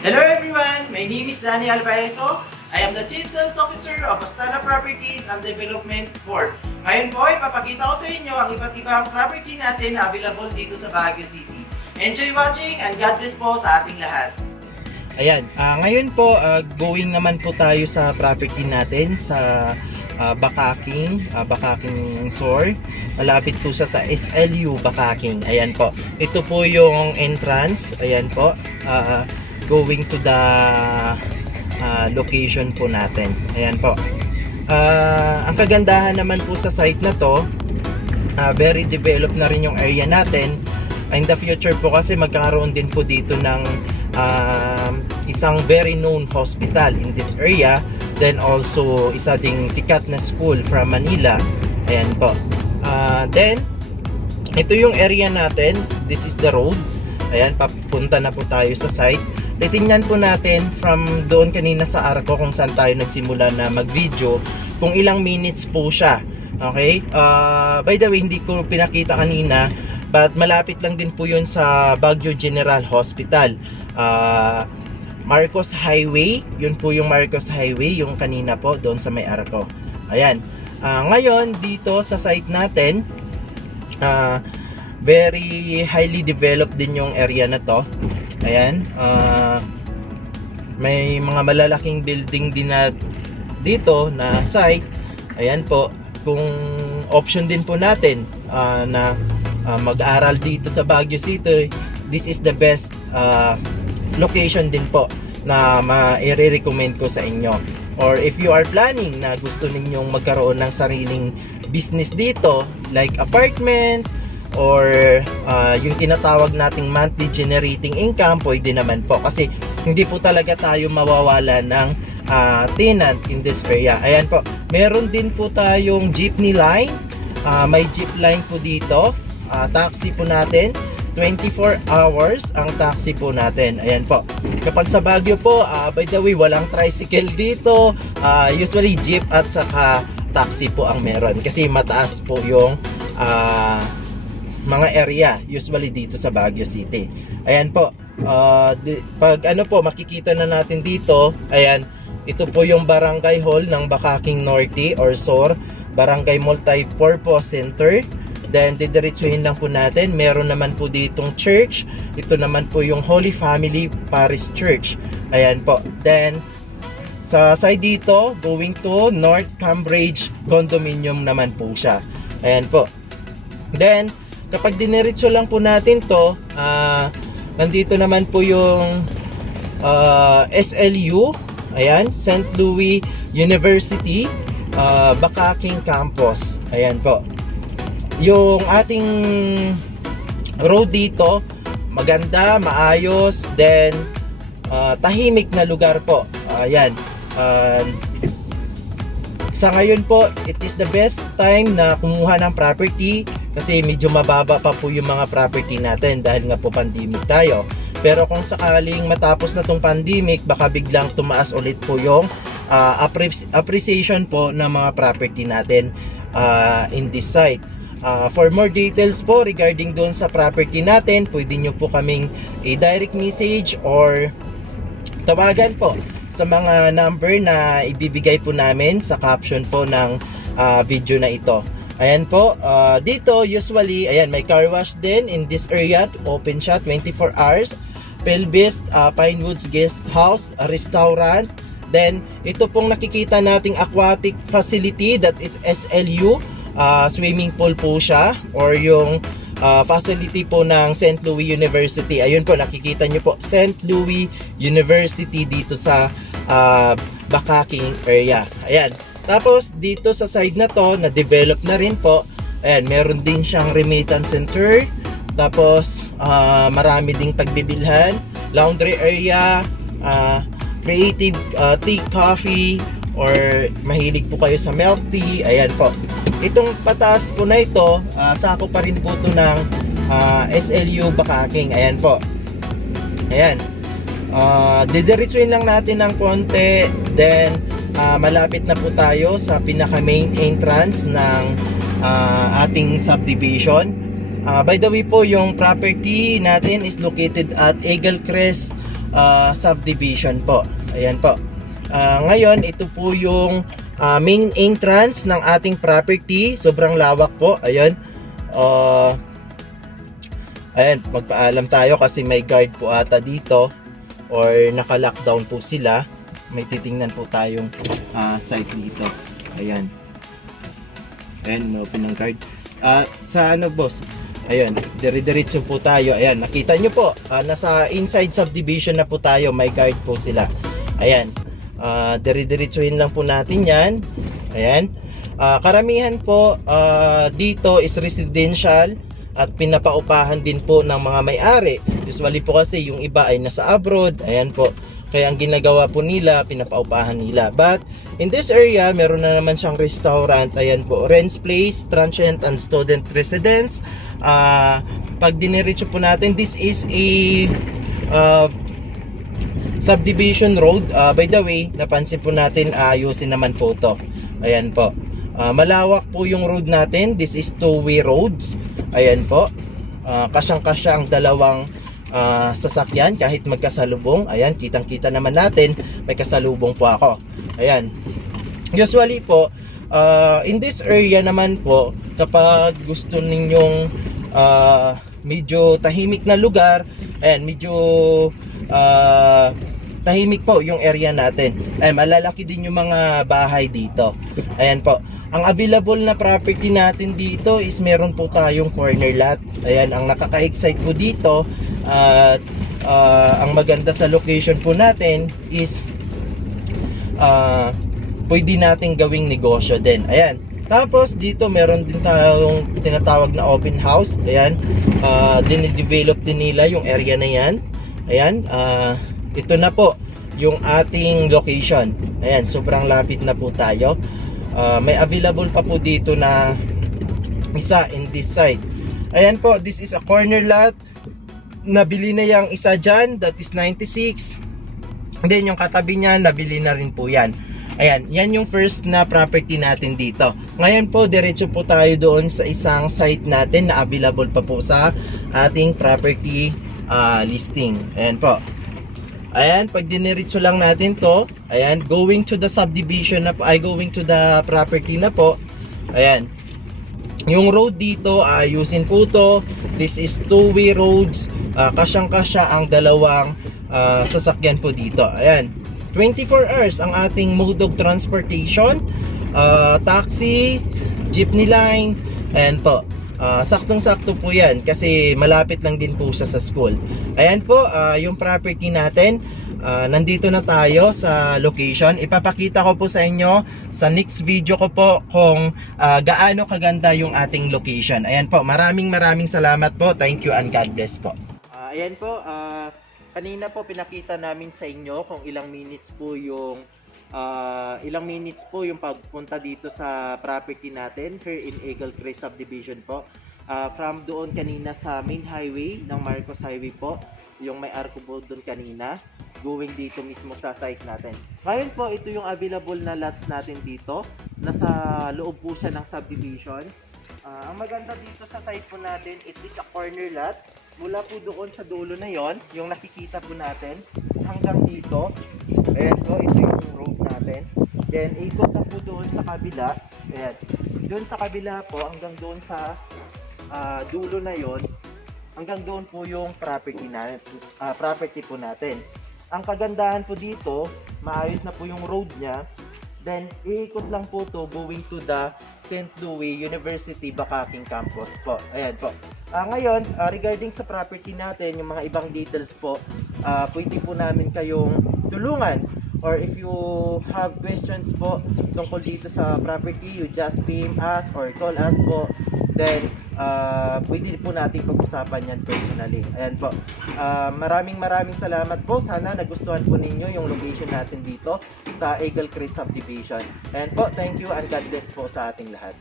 Hello everyone! My name is Danny Albaeso. I am the Chief Sales Officer of Astana Properties and Development Corp. Ngayon po, ipapakita ko sa inyo ang iba't ibang property natin na available dito sa Baguio City. Enjoy watching and God bless po sa ating lahat. Ayan, ngayon po going naman po tayo sa property natin sa Bakaking Sor. Malapit po siya sa SLU Bakaking. Ayan po. Ito po yung entrance. Ayan po. Going to the location po natin. Ayan po. Ang kagandahan naman po sa site na to, very developed na rin yung area natin. In the future po kasi magkakaroon din po dito ng isang very known hospital in this area, then also isa ding sikat na school from Manila. Ayan po. Then ito yung area natin. This is the road. Ayan, papunta na po tayo sa site. Titingnan po natin from doon kanina sa Arco kung saan tayo nagsimula na mag-video, kung ilang minutes po siya. Okay? By the way, hindi ko pinakita kanina, but malapit lang din po yun sa Baguio General Hospital. Marcos Highway, yun po yung Marcos Highway, yung kanina po doon sa may Arco. Ayan. Ngayon dito sa site natin, very highly developed din yung area na to. Ayan, may mga malalaking building din na dito na site. Ayan po, kung option din po natin na mag-aral dito sa Baguio City, this is the best location din po na ma-recommend ko sa inyo. Or if you are planning na gusto ninyong magkaroon ng sariling business dito, like apartment, or yung tinatawag nating monthly generating income, pwede naman po kasi hindi po talaga tayo mawawala ng tenant in this area. Ayan po, meron din po tayong jeepney line. May jeep line po dito. Taxi po natin 24 hours ang taxi po natin. Ayan po, kapag sa Baguio po, by the way, walang tricycle dito. Usually jeep at saka taxi po ang meron kasi mataas po yung mga area usually dito sa Baguio City. Ayan po, pag ano po, makikita na natin dito. Ayan, ito po yung barangay hall ng Bakaking Norte or SOR, Barangay Multi-Purpose Center. Then didiretsuhin lang po natin, meron naman po ditong church. Ito naman po yung Holy Family Parish Church. Ayan po. Then sa side dito, going to North Cambridge Condominium naman po siya. Ayan po. Then kapag diniretso lang po natin to, nandito naman po yung SLU, ayan, St. Louis University, Bakaking Campus. Ayan po. Yung ating road dito, maganda, maayos, then tahimik na lugar po. Ayan. Sa ngayon po, it is the best time na kumuha ng property kasi medyo mababa pa po yung mga property natin dahil nga po pandemic tayo. Pero kung sakaling matapos na tong pandemic, baka biglang tumaas ulit po yung appreciation po ng mga property natin in this site. For more details po regarding doon sa property natin, pwede nyo po kaming i-direct message or tawagan po sa mga number na ibibigay po namin sa caption po ng video na ito. Ayan po, dito usually, ayan, may car wash din in this area, open siya 24 hours. Pelvis, Pinewoods Guest House, restaurant. Then ito pong nakikita nating aquatic facility, that is SLU, swimming pool po siya, or yung facility po ng St. Louis University. Ayun po, nakikita nyo po, St. Louis University dito sa Bakaking area. Ayan. Tapos dito sa side na to, na-develop na rin po. Ayan, meron din siyang remittance center. Tapos marami ding pagbibilhan, laundry area, creative tea, coffee, or mahilig po kayo sa milk tea. Ayan po. Itong pataas po na ito, sako pa rin po ito ng SLU Bakaking. Ayan po. Ayan. Didiretsuhin lang natin ng konti, then malapit na po tayo sa pinaka main entrance ng ating subdivision. By the way po, yung property natin is located at Eagle Crest subdivision po. Ayan po. Ngayon, ito po yung main entrance ng ating property. Sobrang lawak po. Ayan. Ayan, magpaalam tayo kasi may guard po ata dito or naka-lockdown po sila. May titingnan po tayong site dito. Ayan. Ayan, open ng guard. Sa ano boss? Ayan, dire-diretso po tayo. Ayan, nakita nyo po, nasa inside subdivision na po tayo. May guard po sila. Ayan, dire-diretsuhin lang po natin yan. Ayan. Karamihan po dito is residential at pinapaupahan din po ng mga may-ari. Usually po kasi yung iba ay nasa abroad. Ayan po. Kaya ang ginagawa po nila, pinapaupahan nila. But in this area, meron na naman siyang restaurant. Ayan po, Ren's Place, Transient and Student Residence. Pag diniretso po natin, this is a subdivision road. By the way, napansin po natin, ayusin naman po to. Ayan po. Malawak po yung road natin. This is two-way roads. Ayan po. Kasyang-kasya ang dalawang sasakyan kahit magkasalubong. Ayan, kitang-kita naman natin may kasalubong po ako. Ayan. Usually po, in this area naman po, kapag gusto ninyong medyo tahimik na lugar, ayan, medyo tahimik po yung area natin. Ay, malalaki din yung mga bahay dito. Ayan po. Ang available na property natin dito is meron po tayong corner lot. Ayan, ang nakaka-excite po dito at ang maganda sa location po natin is pwede nating gawing negosyo din. Ayan. Tapos dito meron din tayong tinatawag na open house. Ayan. Dinidevelop din nila yung area na yan. Ayan. Ito na po yung ating location. Ayan, sobrang lapit na po tayo. May available pa po dito na isa in this side. Ayan po, this is a corner lot. Nabili na yung isa dyan, that is 96. Then yung katabi niya, nabili na rin po yan. Ayan, yan yung first na property natin dito. Ngayon po, diretso po tayo doon sa isang site natin na available pa po sa ating property listing. Ayan po. Ayan, pag diniretso lang natin to, ayan, going to the subdivision na po, ay going to the property na po. Ayan. Yung road dito, ayusin po to. This is two-way roads. Kasyang-kasya ang dalawang sasakyan po dito. Ayan. 24 hours ang ating mode of transportation. Taxi, jeepney line, ayan po. Saktong-sakto po yan kasi malapit lang din po siya sa school. Ayan po, yung property natin. Nandito na tayo sa location. Ipapakita ko po sa inyo sa next video ko po kung gaano kaganda yung ating location. Ayan po, maraming salamat po. Thank you and God bless po. Ayan po, kanina po pinakita namin sa inyo kung ilang minutes po yung pagpunta dito sa property natin here in Eagle Crest Subdivision po. From doon kanina sa main highway ng Marcos Highway po, yung may Arco Board doon kanina, going dito mismo sa site natin. Ngayon po, ito yung available na lots natin dito. Nasa loob po siya ng subdivision. Ang maganda dito sa site po natin, it is a corner lot. Mula po doon sa dulo na yon, yung nakikita po natin, hanggang dito. Ayan po, ito yung road natin. Then, ikot na po doon sa kabila. Ayan. Doon sa kabila po, hanggang doon sa dulo na yon, hanggang doon po yung property po natin. Ang kagandahan po dito, maayos na po yung road niya. Then, iikot lang po to going to the St. Louis University Bacaking Campus po. Ayan po. Ngayon, regarding sa property natin, yung mga ibang details po, pwede po namin kayong tulungan. Or if you have questions po tungkol dito sa property, you just PM us or call us po. Then, pwede po natin pag-usapan yan personally. Ayan po. Maraming salamat po. Sana nagustuhan po ninyo yung location natin dito sa Eagle Crest Subdivision. Ayan po, thank you and God bless po sa ating lahat.